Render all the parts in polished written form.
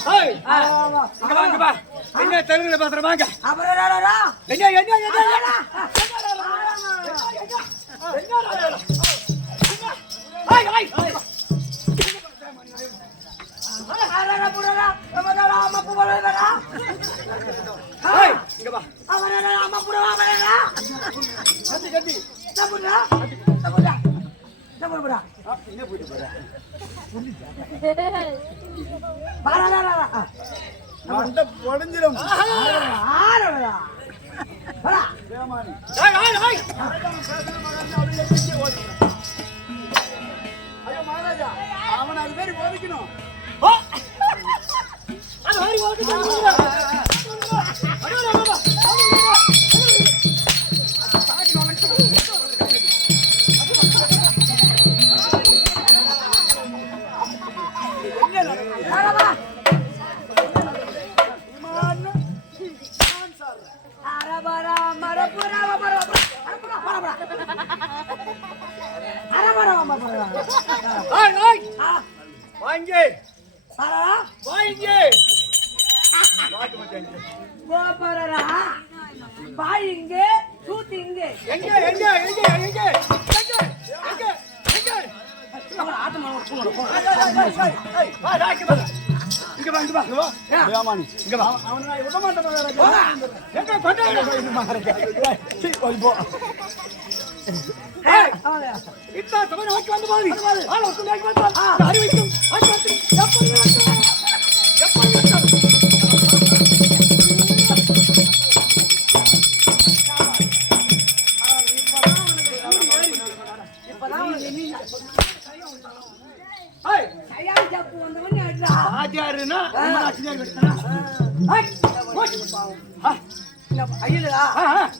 இங்க வாங்க பா. என்ன தெலுங்குல பேசுற வாங்க. அப்புறம் உடஞ்சிடும். அவன் அது மாதிரி ஒதுக்கணும்.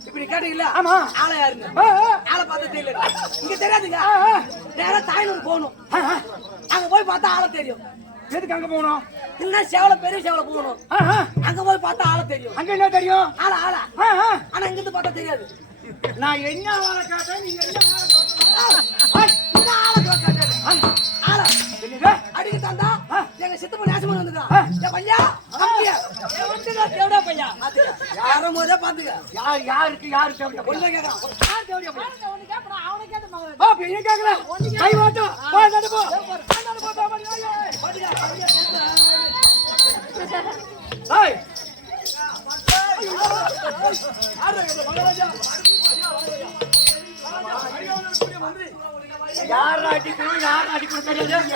இப்படி கேட்டீங்களா? ஆளை யாருங்க? ஆளை பார்த்தா தெரியல. இங்க தெரியாதுங்க. நேரா தாய்லூர் போகணும். அங்க போய் பார்த்தா ஆளை தெரியும். எதுக்கு அங்க போகணும்? இல்ல சேவல பெரிய சேவல போகணும். அங்க போய் பார்த்தா ஆளை தெரியும். அங்க என்ன தெரியும்? ஆளா ஆனா இங்க இருந்து பார்த்தா தெரியாது. நான் என்ன ஆளை கேட்டேன், நீங்க என்ன ஆளை அடிக்க தந்தா எங்க சித்தப்ப நேசம் வந்துதா பையா பையா யாரும் போதே பாத்துக்க. யாருக்கு ஒண்ணு கேக்குறான். கை வாட்டா யார் அடிக்கணும் யார் அடிக்கணும் தெரியாது.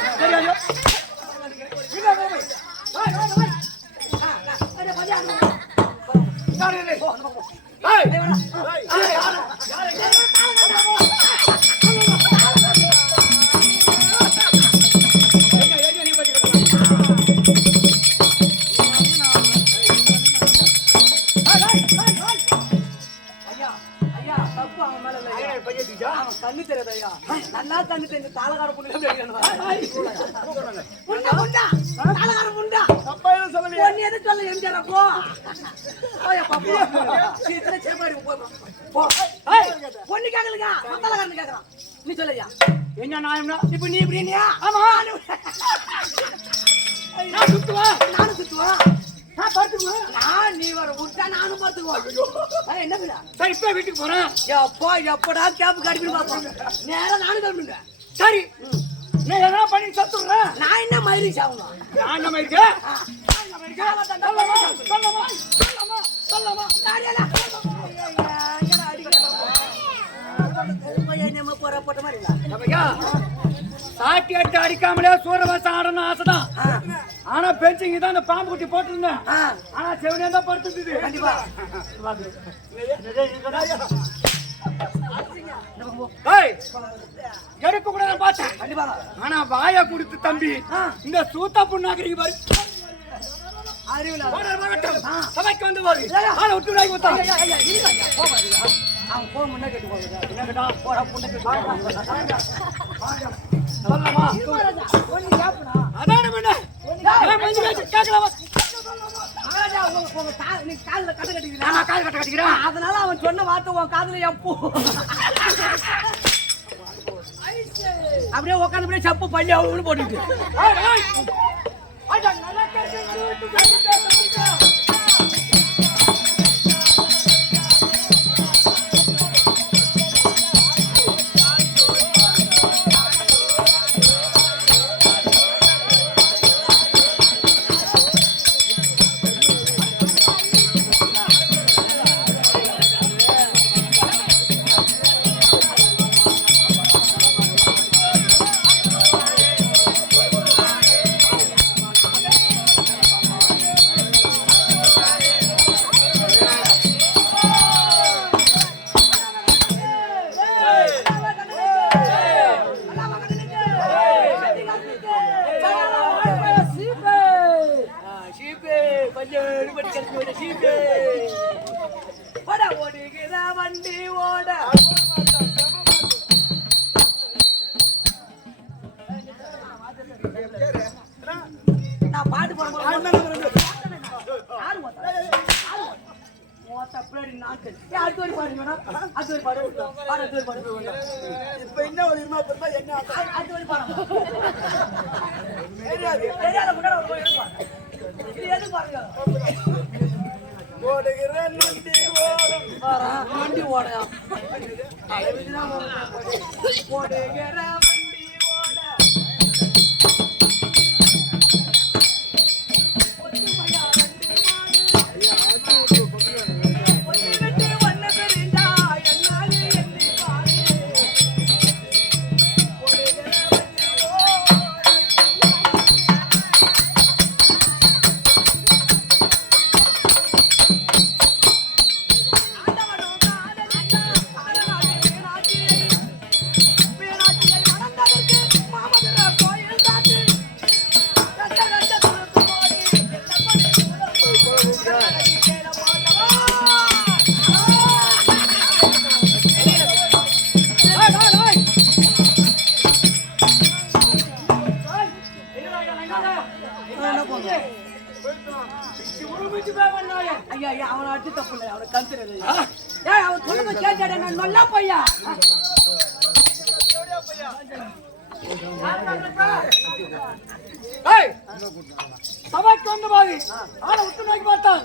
கண்ணு தெரியாதையா? நல்லா கண்ணு தெரிஞ்சு தாளகார புண்டா சொல்ல எம்ஜிஆர் போ பொண்ணு கேட்கலுங்க தாளகாரன்னு கேட்கறான். நீ சொல்லையா என்ன நாயம்னா? இப்ப நீ இப்படியா? ஆமா நான் சுத்துவேன். நானும் சுத்துவேன். நான் பார்த்துக்குவேன். நீ வர விட்டா நானும் பார்த்துக்குவேன். என்ன இப்ப வீட்டுக்கு போறேன். எப்படா கேப் கடிக்கணும் பார்ப்போம். நேரம் நானும் கிளம்பிங்க. சரி நீ என்ன பண்ணி சத்துடுறேன். நான் என்ன மயிரி சாகணும்? நான் என்ன மயிருக்கு? சாட்டி அட்டு அடிக்காமலே சூரவாசம் ஆடணும் ஆசைதான். ஆனா பெஞ்சிங்க தான் அந்த பாம்பு குட்டி போட்டிருந்தேன். ஆனா செவனே தான் படுத்துது. கண்டிப்பா எடுக்க கூட நான் பார்த்தேன். ஆனா வாயா குடுத்து தம்பி இந்த சூத்தா புண்ணாக்கிறீங்க பாரு. சமைக்கு வந்து பாரு. ஆளை விட்டு நாய் கொடுத்தா அவன் போன் முன்ன கேட்டு போகுது. என்ன கேட்டா போடா புண்ணு கேட்டு சொல்லமா ஒண்ணு கேப்பனா அதான பண்ண நான் மஞ்சு கேட்கலாமா? நீ காதுல கட்ட கட்டிக்கிறா. அதனால அவன் சொன்ன வார்த்தை உன் காதுல எப்பு. அப்படியே உட்காந்து சப்பு பள்ளி அவனு போட்டுட்டு வண்டி ஓட நான் பாட்டு போடும்போது இப்ப என்ன ஒரு என்ன ஓடுகிறேன் வண்டி ஓட ஓடுகிற வண்டி ஓட அவனை அடிச்சு தப்பு இல்லை அவனை கருத்து அவன் சொல்லுங்க கேட்டாடா நான் நல்லா பையா சபைக்கு வந்த மாதிரி ஆனா உத்து நோக்கி பார்த்தான்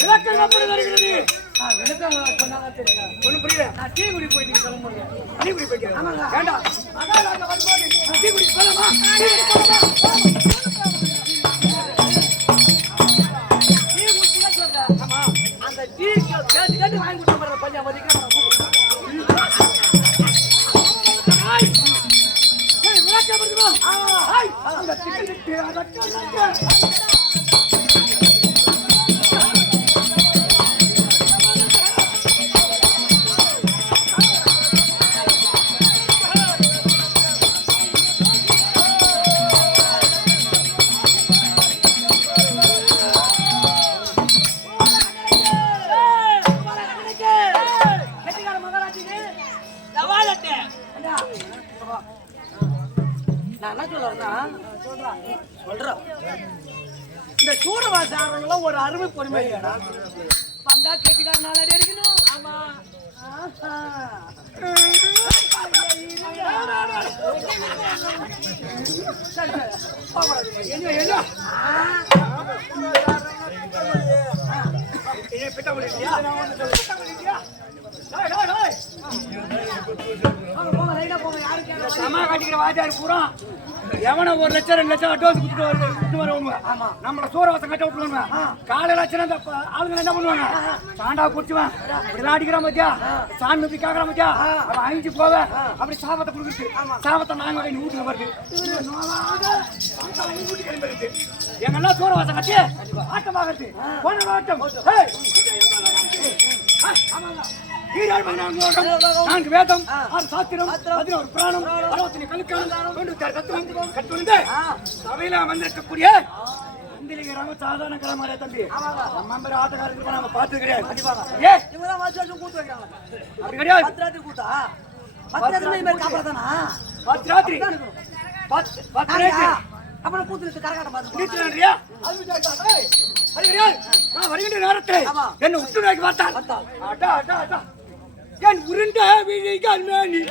விளக்கம் எப்படி வருகிறது விளக்கம் சொன்னாங்க தெரியும் ஒன்றும் புரியல நான் டீ குடி போயிட்டு சொல்ல முடியும் டீ குடி போயிட்டு ஆமாங்க வேண்டாம் அதான் வரும்போது டீ குடி போலாமா அந்த டீ கேட்டு கேட்டு வாங்கி கொடுத்த பையன் வரைக்கும் இந்த சூடவாசாரங்களும் ஒரு அருமை பொறுமை இல்லையா வந்தா கேட்டுக்கார நாளடி அடிக்கணும் ஆமா பூரா எவன 1 லட்சம் 2 லட்சம் அட்வான்ஸ் கொடுத்துட்டு வருவாங்க நம்மள சூரவாசம் கட்ட விட்டுருவாங்க காலையில ஆச்சுன்னா ஆளுங்க என்ன பண்ணுவாங்க சாண்டா குடிச்சுவான் இப்படிலாம் அடிக்கிறான் மத்தியா சாமி நம்பி கேட்கறான் மத்தியா அவன் அழிஞ்சு போவேன் அப்படி சாபத்தை கொடுக்குறது சாபத்தை நாங்க வீட்டுக்கு வருது எங்கெல்லாம் சூரவாசம் கட்டி ஆட்டமாகிறது போன ஆட்டம் நான்கு வேதம் 6 சாத்திரம் 11 புராணம் 60 கல்கணம் 96 தத்துவம் கட்டுண்டு சபையில வந்திருக்கக்கூடிய இந்திலிங்கராம சாதாரண கிராமரே தம்பி நம்ம பேர் ஆட்டக்காரருக்கு நாம பார்த்து கிடையாது ஏ இவங்க வாசல் கூத்து வைக்கிறாங்க அப்படி கிடையாது 10 ராத்திரி கூத்தா 10 ராத்திரி மேல காப்பறதானா 10 ராத்திரி 10 ராத்திரி அப்புறம் கூத்துக்கு கரகாட்ட பாத்து நீச்சல்றியா அது விட்டாடா ஏய் அது கிடையாது நான் வருகின்ற நேரத்தை என்ன உத்து நோக்கி பார்த்தான் அடா அடா அடா என் உருண்ட விழிகள் மேனி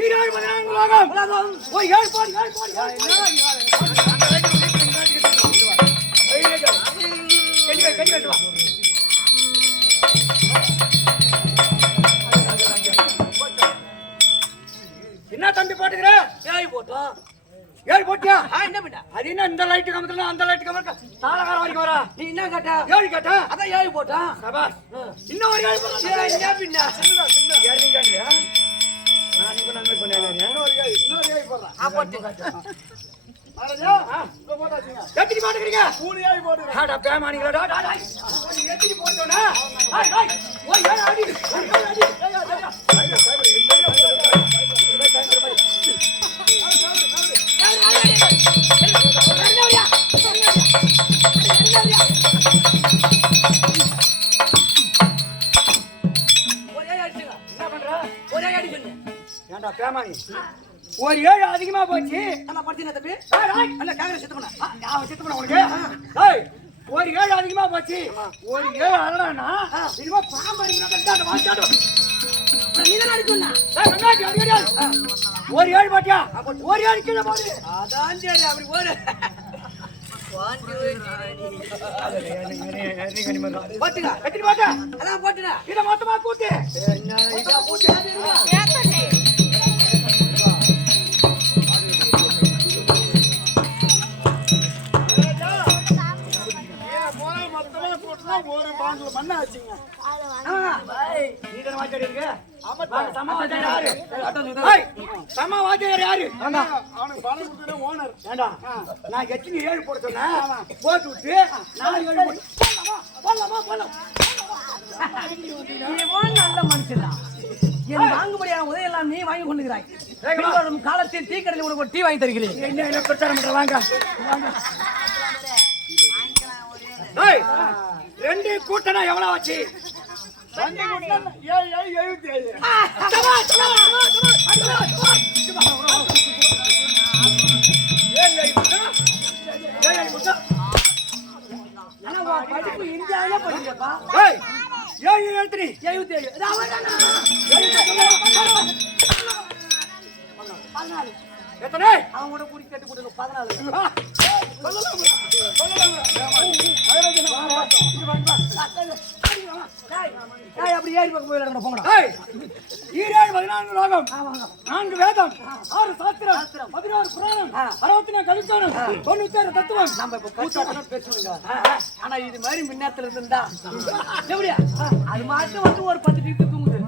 ஈராறு 14 உலகம் ஓ 7 போடு என்ன தம்பி போட்டுக்கிற? 7 போட்டோம். 7 போட்டியா? என்ன பண்ண? அது என்ன இந்த லைட் கமத்துல அந்த லைட் கமத்துல தாளகார வரைக்கும் வரா? நீ என்ன கேட்ட? 7 கேட்டா? அதான் 7 போட்டோம். சபாஸ். இன்னும் ஒரு 7 போடுறா. என்ன பின்ன? சின்னதா. யாரு கேக்குறியா? நான் இப்ப நன்மை பண்ணேன். இன்னொரு 7 போடுறா. போட்டு. மரஜா இங்க போடாதீங்க. எத்தினி போட்டுக்கிறீங்க? 3 7 போடுறேன். ஆடா பேமானிங்களா டா. எத்தினி போட்டோனா? ஹாய். ஓ 7 அடி. ஏண்டா பேமானி ஒரு 7 அதிகமா போச்சு. நான் படிச்சேன் தம்பி. அல்ல காங்கிரஸ் செத்து பண்ண. நான் செத்து பண்ண உனக்கு. ஏய் ஒரு 7 அதிகமா போச்சு. ஒரு 7 அறடனா இதுவா பாம்பு அடிக்குறதா அந்த வாச்சாடு. நீ தான் அடிச்சோன்னா. ஏய் வெங்காட்டி அடிக்கடியா. ஒரு 7 பாட்டியா? ஒரு 7 கீழ போடு. அதான் சரி அப்படி போடு. போட்டுடா. எத்தனை பாட்டா? அதான் போட்டுடா. இத மொத்தமா கூட்டு. இத போட்டு ஒரு பாங்கல மண்ண ஆச்சுங்க. நீங்க வாச்சடி இருக்கு. ஆமா சம வாச்சடி யாரு? ஏய் சம வாச்சடி யாரு? அவனுக்கு பணம் கொடுத்தே ஓனர். ஏண்டா நான் எத்தனை 7 போட சொன்னேன். போட்டு விட்டு 4 7 போடலாமா. இவன் நல்ல மனுஷன்தான். என் வாங்கும்படியான உதவியெல்லாம் நீ வாங்கி கொண்டுகிறாய். பின்வரும் காலத்தில் டீ கடையில் உனக்கு ஒரு டீ வாங்கி தருகிறேன். என்ன பிரச்சாரம் பண்ற வாங்க. ஏய் 2 கூட்டனா எவ்வளவு ஆச்சு? 2 கூட்டனா 77. ஆனா படிப்பு இந்தியாவிலே படிக்கிறப்பா. ஏய் 77 77. எத்தனை? அவன் கூட கூடி கேட்டு கொடுங்க 14. அப்படி ஏறி பக்கம் போயிடணும் போங்கடா. 14 லோகம் 4 வேதம் 6 சாஸ்திரம் 16 புராணம் 64 கவிஞானம் 96 தத்துவம். நம்ம இப்ப கூத்தாட்டம் பேசுங்க. ஆனா இது மாதிரி மின்னத்துல இருந்தா எப்படியா அது மட்டும் வந்து ஒரு 10 டீ தூங்குது.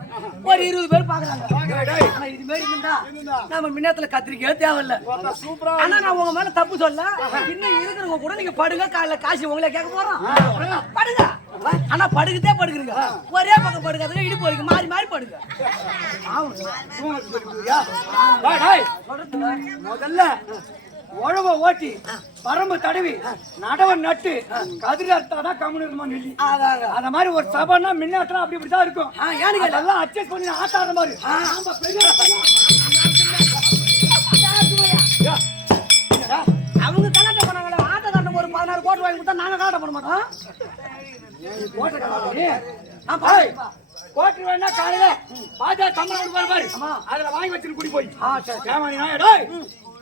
ஒரு 20 பேர் பாக்குறாங்க. ஆனா இது மாதிரி இருந்தா நம்ம மின்னத்துல கத்திரிக்கவே தேவையில்ல. ஆனா நான் உங்க மேல தப்பு சொல்ல. இன்னும் இருக்கிறவங்க கூட நீங்க படுங்க. காலைல காசு உங்களே கேட்க போறோம். படுங்க. ஆனா படுக்கதே படுக்குறீங்க. ஒரே பக்கம் படுக்காதீங்க. இடுப்பு வரைக்கும் மாறி மாறி படுங்க. முதல்ல உழவ ஓட்டி பரம்பு தடவி நடவ நட்டு கதிர அறுத்தாதான் கம்யூனிசமா நெல்லி. அந்த மாதிரி ஒரு சபைனா மின்னாட்டம் அப்படி இப்படிதான் இருக்கும். ஏன்னு அதெல்லாம் அட்ஜஸ்ட் பண்ணி ஆட்டாடுற மாதிரி. அவங்க கலாட்டம் பண்ணாங்களே ஆட்டக்காரனுக்கு ஒரு 16 கோடி வாங்கி கொடுத்தா நாங்க கலாட்டம் பண்ண மாட்டோம். கோட்டை வேணா காலையில பாஜா தமிழ்நாடு பாரு அதுல வாங்கி வச்சுட்டு குடி போய்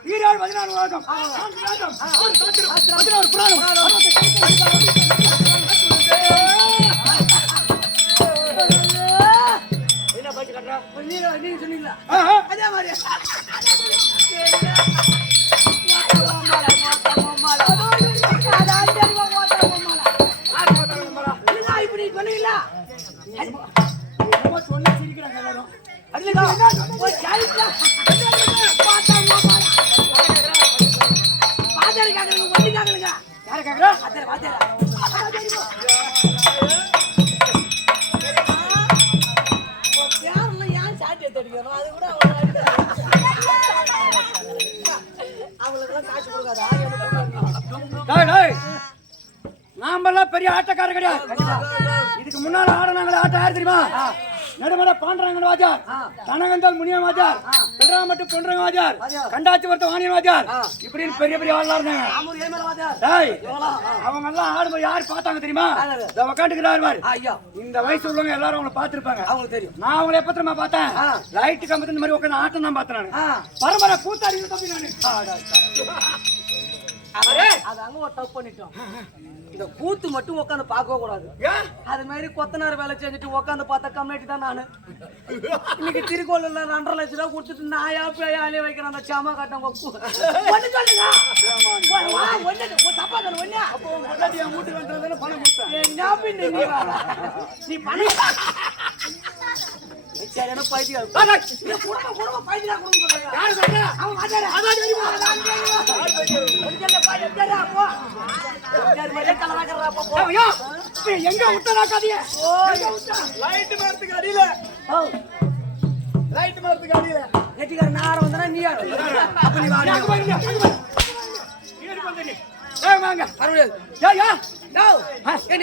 14 உலகம் 16 புராணம் என்ன பாட்டு கட்டுறா? நீங்க சொன்னீங்களா அதே மாதிரி இப்படி சொன்னீங்களா? சொன்ன சிரிக்கிறாங்க எல்லாரும். நாமெல்லாம் பெரிய ஆட்டக்காரர் கிடையாது. இதுக்கு முன்னால ஆடினாங்களே ஆட்டம் யாரு தெரியுமா? நடுமட பாண்டரங்கன் வாஜார், தனகந்தல் முனியம் வாஜார், பிடராமட்டு பொன்றங்க வாஜார், கண்டாச்சி வர்த்த வாணியன் வாஜார், இப்படின்னு பெரிய பெரிய ஆளா இருந்தாங்க. டேய், அவங்க எல்லாம் ஆடும்போது யாரு பார்த்தாங்க தெரியுமா? இந்த உக்காந்துக்கிறாரு பாரு. இந்த வயசு உள்ளவங்க எல்லாரும் அவங்கள பார்த்திருப்பாங்க. அவங்களுக்கு தெரியும். நான் அவங்களை எப்ப தெரியுமா பார்த்தேன்? லைட் கம்பத்து இந்த மாதிரி உட்காந்து ஆட்டம் தான் பார்த்தேன் நானு. பரம்பரை கூத்தாடி தம்பி நானு. அது அங்க ஒரு தப்பு பண்ணிட்டோம். இந்த கூத்து மட்டும் உட்காந்து பார்க்க கூடாது. அது மாதிரி கொத்தனார் வேலை செஞ்சுட்டு உட்காந்து பார்த்தா கம்யூனிட்டி தான் நானு. இன்னைக்கு திருக்கோள் 2.5 லட்சம் ரூபாய் கொடுத்துட்டு நாயா பேயாலே வைக்கிறேன் அந்த சாமா காட்டம். வீட்டுக்கு வந்து பணம் கொடுத்தேன். நீ பணம் பைத்தியம் எங்க விட்டா கதைய லைட் மரத்துக்கு அடியில லைட் மரத்துக்கு அடியில நெட்டிக்கார நார வந்தா நீ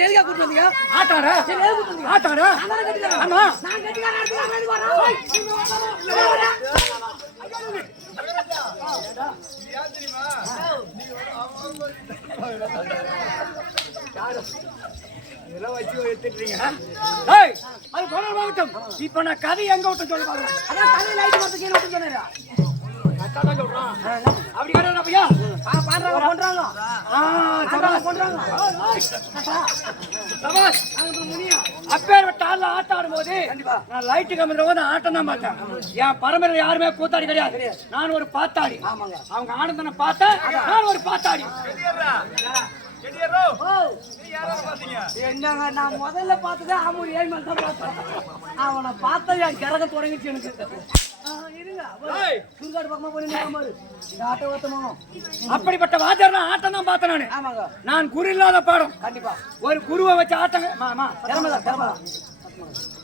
எதுக்கா கூட்டு வந்தீங்க? ஆட்டாட ஆட்டாட ஆமா இப்ப நான் கதை எங்க விட்டு சொல்ல பாக்குறேன். அப்படி பண்றாங்க. அப்பேற்பட்ட ஆள்ல ஆட்டம் ஆடும்போது நான் லைட்டு கம்பெனி போது ஆட்டம் தான் பார்த்தேன். என் பரம்பரை யாருமே கூத்தாடி கிடையாது. நான் ஒரு பாத்தாடி. அவங்க ஆனந்தனை பார்த்தேன். நான் ஒரு பாத்தாடி. என்னங்க நான் முதல்ல பார்த்ததே ஆமூர் ஏழ்மல் தான் பார்த்தேன். அவனை பார்த்தா என் கிறக தொடங்கிச்சு எனக்கு. அப்படிப்பட்ட வாத்தியார் ஆட்டம் தான் பார்த்தேன் நானு. நான் குரு இல்லாத பாடம். கண்டிப்பா ஒரு குருவை வச்சு ஆட்டங்க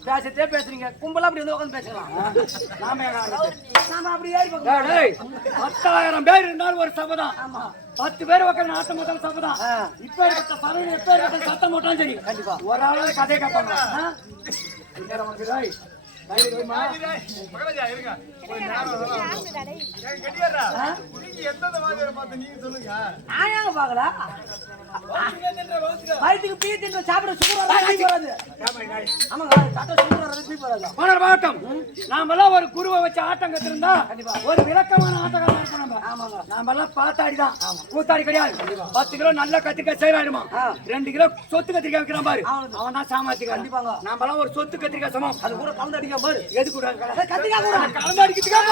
பேசிட்டே பேசுறீங்க. கும்பலா அப்படி வந்து உட்காந்து பேசலாம். நாம அப்படி ஏறி 10,000 பேர் இருந்தாலும் ஒரு சபை தான். 10 பேர் உட்காந்து ஆட்டம் போட்டாலும் சபை தான். இப்ப இருக்க சபையில் எப்ப இருக்க சத்தம் போட்டாலும் சரி. கண்டிப்பா ஒரு ஆளாவது கதையை கேட்பாங்க. நாமெல்லாம் ஒரு குருவை வச்சு ஆட்டம் கத்திருந்தா ஒரு விளக்கமான ஆட்டக்காரன் இருப்போம். நாமெல்லாம் பாத்தாடிதான், கூத்தாடி கிடையாது. 10 கிலோ நல்ல கத்திரிக்காய் செயலாயிடுமா, 2 கிலோ சொத்து கத்திரிக்காய் வைக்கிறான் பாரு, அவன் தான் சாமாத்தி. கண்டிப்பாங்க நாமெல்லாம் ஒரு சொத்து கத்திரிக்காய் சமம். அது கூட கலந்து அடிக்க பாரு. எது கூட கத்திரிக்காய் கூட கலந்து அடிக்கிறதுக்காக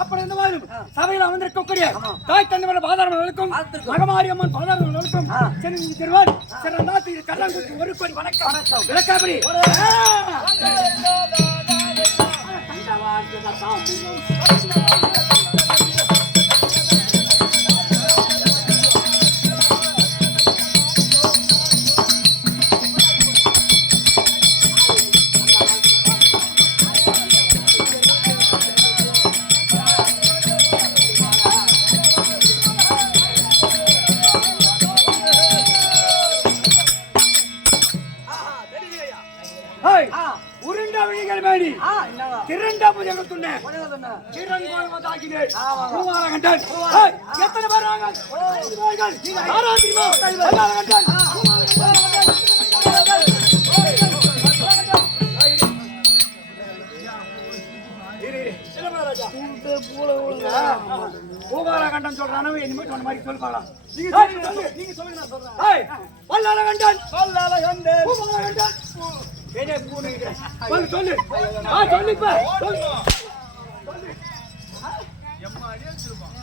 அப்படி இந்த மாதிரி சபையில வந்திருக்கக்கூடிய தாய் தந்தை பாதாரங்களுக்கும் மகமாரியம்மன் பாதாரங்களுக்கும் திருவாள் சிறந்தாத்தி கல்லங்குக்கு 1 கோடி வணக்கம். விளக்காபடி திரண்டா புஜங்கள் துண்ணே திரங்கோல் வந்தாகினே குமாரகண்டன் எத்தனை பேர் வாங்க ஆராதிமா குமாரகண்டன் குமாரகண்டன் சொல்றானவே இனிமேல் சொன்ன மாதிரி சொல்லுவாங்களா? நீங்க சொல்லுங்க நான் சொல்றேன். வல்லாளகண்டன் வல்லாளகண்டன் குமாரகண்டன் சொல்லு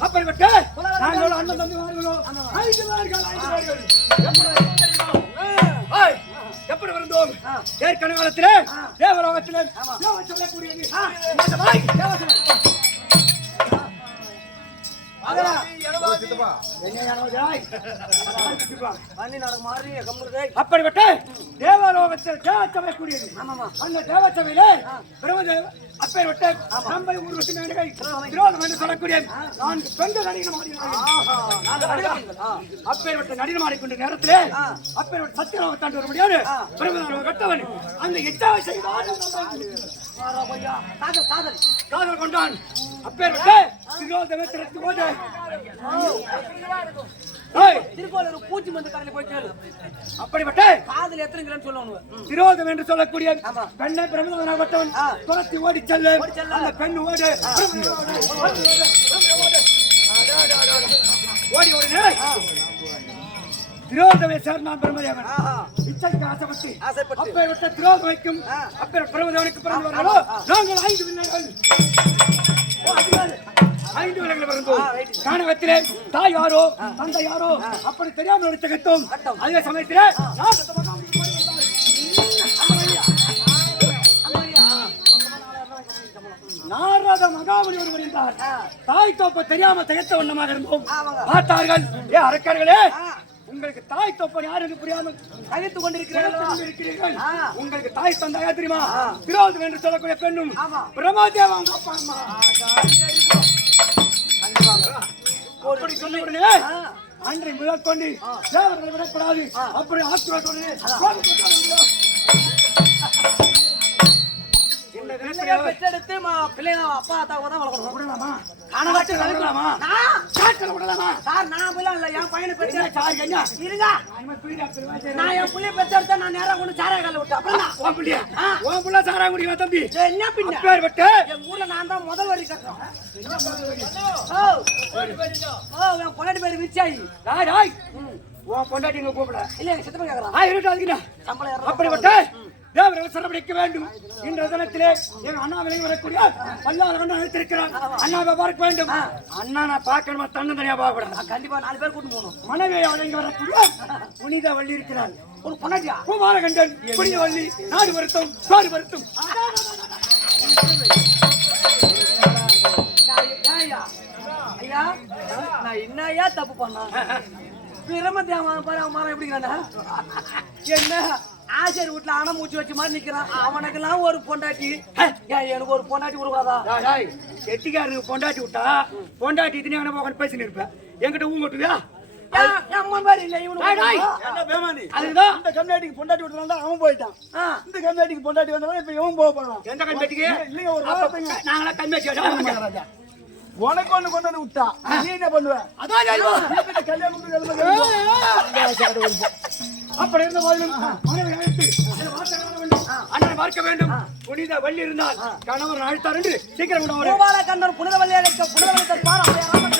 அப்படிப்பட்ட நாங்கள் அண்ணன் தம்பி எப்படி வந்தோம்? ஏற்கனவே காலத்திலே தேவலோகத்திலே சொல்லக்கூடியது அப்படிப்பட்ட தேவலோகத்தில் தேவச்சபை கூடியது. அந்த தேவச்சபையிலே பிரம்மதேவ அப்பேற்பட்ட சாம்பை ஊர்வசி மேனகை திரோதம் என்று சொல்லக்கூடிய 4 பெண்கள் அப்பேற்பட்ட நடினம் ஆடிக்கொண்ட நேரத்திலே அப்பேற்பட்ட சத்தியராம தாண்டி வர முடியாது பிரபுதான கட்டவன் அந்த இச்சாவை செய்தான் காதல் கொண்டான் அப்பேற்பட்ட திரோதமே திறத்து போது திருக்கோளூர் பூச்சி மந்து கடையில் போய் கேளு அப்படிப்பட்ட காதல் எத்தனை கிலோன்னு சொல்லுவாங்க திரோதம் என்று சொல்லக்கூடிய பெண்ணை பிரபுதானப்பட்டவன் துரத்தி ஓடி செல்ல அந்த பெண் ஓடு ஓடி ஓடினே திரோதமை சேர்ந்தான் பிரம்மதேவன் இச்சைக்கு ஆசைப்பட்டு அப்பேற்பட்ட திரோதமைக்கும் அப்பேற்பட்ட பிரம்மதேவனுக்கு பிறந்தவர்களோ நாங்கள் 5 வில்லைகள் 5 வில்லைகள் பிறந்தோம் காணகத்திலே தாய் யாரோ தந்தை யாரோ அப்படி தெரியாமல் நடித்த கட்டும் அதே சமயத்திலே நாரத மகாபலி ஒருவர் இருந்தார் தாய் தோப்ப தெரியாம திகைத்த வண்ணமாக இருந்தோம் பார்த்தார்கள் ஏ அரக்கர்களே உங்களுக்கு தாய் தோப்பன் யாருக்கு புரியாமல் தகைத்துக் கொண்டிருக்கிறீர்கள் உங்களுக்கு தாய் தந்தையா தெரியுமா திரோதம் என்று சொல்லக்கூடிய பெண்ணும் பிரம்மதேவா அப்பா அம்மா அப்படி சொன்ன உடனே அன்றை முதல் கொண்டு தேவர்களை விடப்படாது அப்படி பெற்றெடுத்து பிள்ளைங்க அப்பா அத்தாவை தான் வளர்க்கணும் விடலாமா காணவாட்டு வளர்க்கலாமா விடலாமா சார் நான் போய் இல்ல என் பையனை பெற்று இருங்க நான் நான் என் புள்ளைய பெற்றெடுத்தா நான் நேரா கொண்டு சாராய கால விட்டு அப்புறம் சாரா குடிக்கலாம் தம்பி என்ன பின்ன அப்பேற்பட்ட என் ஊர்ல நான் தான் முதல் வரி கட்டுறேன் என் பொண்டாட்டி பேரு விச்சாயி உன் பொண்டாட்டி கூப்பிட இல்ல எங்க சித்தப்பா கேக்குறான் சம்பளம் அப்படிப்பட்ட தேவர்கள் சிறப்பிடிக்க வேண்டும் இன்ற தினத்திலே எங்க அண்ணா விலகி வரக்கூடிய பல்லாறு கண்டு அழைத்திருக்கிறார் அண்ணாவை பார்க்க வேண்டும் அண்ணா நான் பார்க்கணுமா தன்னை தனியா பார்க்கக்கூடாது கண்டிப்பா 4 பேர் கூட்டு போகணும் மனைவியை அடங்கி வரக்கூடிய புனித வள்ளி இருக்கிறார் ஒரு பொண்டாட்டியா பூமால கண்டன் புனித வள்ளி நாடு வருத்தம் சாடு வருத்தம் ஐயா நான் என்னையா தப்பு பண்ணா பிரம்மதேவன் பாரு அவன் மாறன் எப்படி என்ன ஆசிரியர் வீட்டுல அணை மூச்சு வச்ச மாதிரி நிக்கிறான் அவனுக்கெல்லாம் ஒரு பொண்டாட்டி எனக்கு ஒரு பொண்டாட்டி கொடுக்காதா கெட்டிக்காரருக்கு பொண்டாட்டி விட்டா பொண்டாட்டி இதுனே போக பேசினு இருப்பேன் என்கிட்ட ஊங்கட்டுவியா அதுதான் இந்த கம்யூனிட்டிக்கு பொண்டாட்டி விட்டுறா அவன் போயிட்டான் இந்த கம்யூனிட்டிக்கு பொண்டாட்டி வந்தா இப்ப இவன் போக போறான் எந்த கண்பெட்டிக்கு இல்லைங்க ஒரு வார்த்தைங்க நாங்களா கண்பெட்டி ராஜா உனக்கு ஒண்ணு கொண்டு வந்து விட்டா நீ என்ன பண்ணுவ அதான் கல்யாணம் அப்படி இருந்த போதிலும் அண்ணன் பார்க்க வேண்டும் புனித வள்ளி இருந்தால் கணவர் அழைத்தார் என்று சீக்கிரம் கண்ணன் புனித வள்ளி அழைக்க புனித வள்ளி